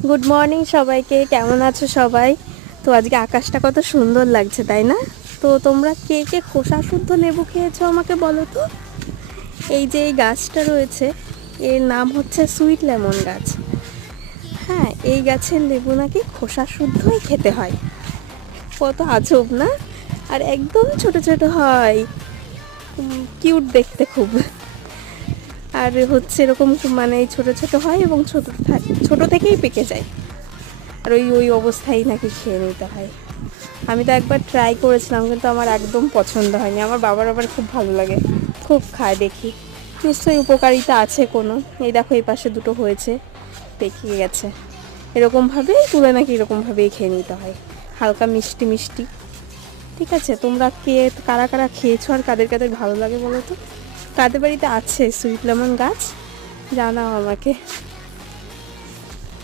Good morning সবাইকে, কেমন আছো সবাই? তো আজকে আকাশটা কত সুন্দর লাগছে, তাই না? তো তোমরা কে কে খোসা শুদ্ধ লেবু খেয়েছো আমাকে বলো তো। এই যে এই গাছটা রয়েছে, এর নাম হচ্ছে সুইট লেমন গাছ। হ্যাঁ, এই গাছের লেবু নাকি খোসা শুদ্ধই খেতে হয়। কত আজব না? আর একদম ছোট ছোট হয়, কিউট দেখতে খুব। আর হচ্ছে এরকম মানে ছোট ছোট হয় এবং ছোট থেকেই পেকে যায়। আর ওই ওই অবস্থায় নাকি খেয়ে নিতে হয়। আমি তো একবার ট্রাই করেছিলাম, কিন্তু আমার একদম পছন্দ হয়নি। আমার বাবার আবার খুব ভালো লাগে, খুব খায় দেখি। নিশ্চয়ই উপকারিতা আছে কোনো। এই দেখো, এই পাশে দুটো হয়েছে, পেকে গেছে। এরকমভাবেই তুলে নাকি এরকমভাবেই খেয়ে নিতে হয়, হালকা মিষ্টি মিষ্টি। ঠিক আছে, তোমরা কারা কারা খেয়েছো আর কাদের কাদের ভালো লাগে বলো তো? কাদের বাড়িতে আছে সুইট লেমন গাছ জানাও আমাকে।